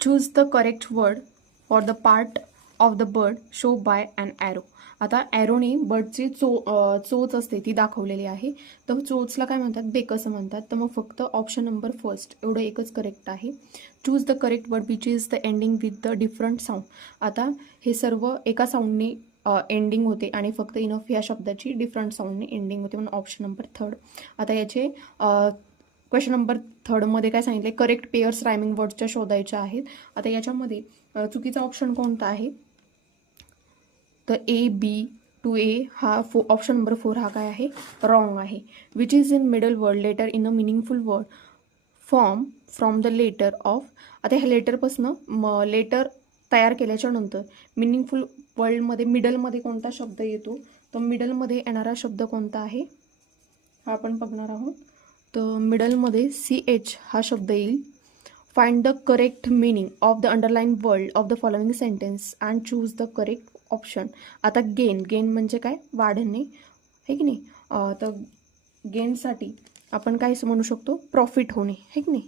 Choose the correct word for the part of the bird show by an arrow. आता ॲरोने बर्डची चोच असते ती दाखवलेली आहे. तर चोचला काय म्हणतात, बेक असं म्हणतात. तर मग फक्त ऑप्शन नंबर फर्स्ट एवढं एकच करेक्ट आहे. Choose the correct word which is the ending with the different sound. आता हे सर्व एका साऊंडने एंडिंग होते आणि फक्त इनफ या शब्दाची डिफरंट साऊंडने एंडिंग होते, म्हणून ऑप्शन नंबर थर्ड. आता याचे क्वेश्चन नंबर थर्डमध्ये काय सांगितले, करेक्ट पेयर्स रायमिंग वर्ड्सच्या शोधायच्या आहेत. आता याच्यामध्ये चुकीचा ऑप्शन कोणता आहे, तर ए बी टू ए हा ऑप्शन नंबर 4 हा काय आहे, रॉंग आहे. Which is in middle word letter in a meaningful word form from the letter of. आता ह्या लेटरपासनं लेटर तयार केल्याच्या नंतर मिनिंगफुल वर्ल्डमध्ये मिडलमध्ये कोणता शब्द येतो, तर मिडलमध्ये येणारा शब्द कोणता आहे हा आपण बघणार आहोत. तर मिडलमध्ये CH हा शब्द येईल. Find the correct meaning of the underline word of the following sentence and choose the correct option. आता गेन म्हणजे काय, वाढणे, हे की नाही. तर गेनसाठी आपण काय म्हणू शकतो, प्रॉफिट होणे, हे की नाही.